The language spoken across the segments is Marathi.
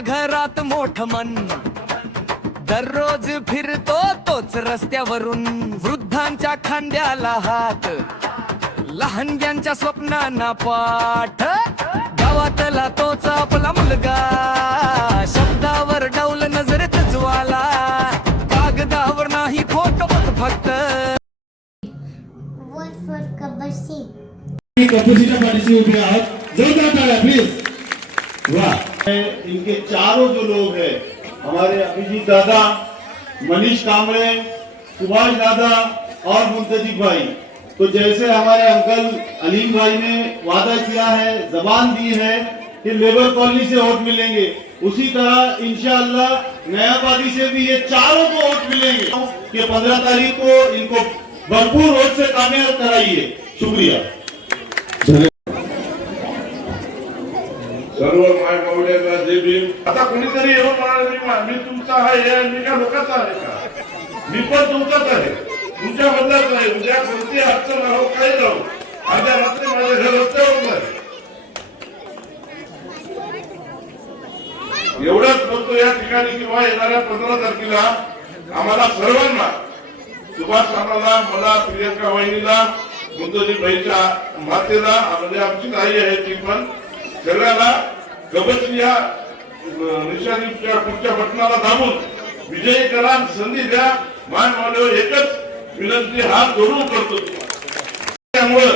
घरात मोठ मन, दररोज फिरतो तोच रस्त्यावरून, वृद्धांच्या खांद्याला हात, लहानग्यांच्या स्वप्नांना पाठ, गावातला तोच आपला मुलगा, शब्दावर डौल नजरेत ज्वाला, कागदावर नाही फोटोच फक्त। कपूसीच्या पाठीशी उभे आहात, जोरदार टाळ्या प्लीज। वाह, इनके चारों जो लोग हैं, हमारे अभिजीत दादा, मनीष कामरे, सुभाष दादा और मुंतजिब भाई, तो जैसे हमारे अंकल अलीम भाई ने वादा किया है, जबान दी है कि लेबर कॉलोनी से वोट मिलेंगे, उसी तरह इंशाअल्लाह नयाबादी से भी ये चारों को वोट मिलेंगे कि 15 तारीख को इनको भरपूर वोट से कामयाब कराइए। शुक्रिया। सर्व माय बावड्याचा जय भीम। आता कोणीतरी येऊन म्हणाले मी तुमचा आहे, मी का लोकांचा आहे का? मी पण तुमचाच आहे, तुमच्या बदलाच आहे। उद्या कोणती अडचण राहो, काही राहो, आज रात्री माझ्या घर रस्त्यावर आहे। एवढंच बोलतो या ठिकाणी किंवा येणाऱ्या 15 तारखेला आम्हाला सर्वांना, सुभाष साहेबांना, मला, प्रियंका वहिनीला, मुंतजिब भाईच्या मातेला, म्हणजे आमची आई आहे ती पण, सगळ्याला गबसली या निशाणीच्या पुढच्या बटनाला दाबून विजयी करा, संधी द्या। मान मानव एकच विनंती हात जोडून करतो। त्यामुळं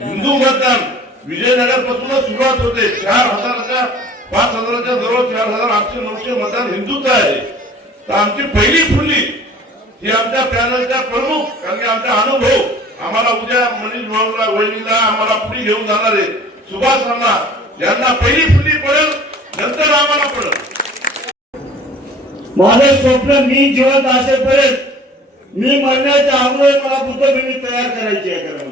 हिंदू मतदान विजयनगर पासूनच सुरुवात होते। 4000च्या 5000च्या जवळ 4000 800 900 मतदान हिंदूच आहे। तर आमची पहिली फुली ही आमच्या पॅनलच्या प्रमुख, कारण की आमचा अनुभव आम्हाला उद्या मनीष भाऊला, वहिनीला आम्हाला पुढे घेऊन जाणार आहे। सुभाष अण्णा यांना पहिली फुली पडेल, नंतर आम्हाला पडेल। माझं स्वप्न मी जिवंत असेपर्यंत, मी मरण्याच्या अगोदर मला बुद्धभूमी तयार करायची आहे।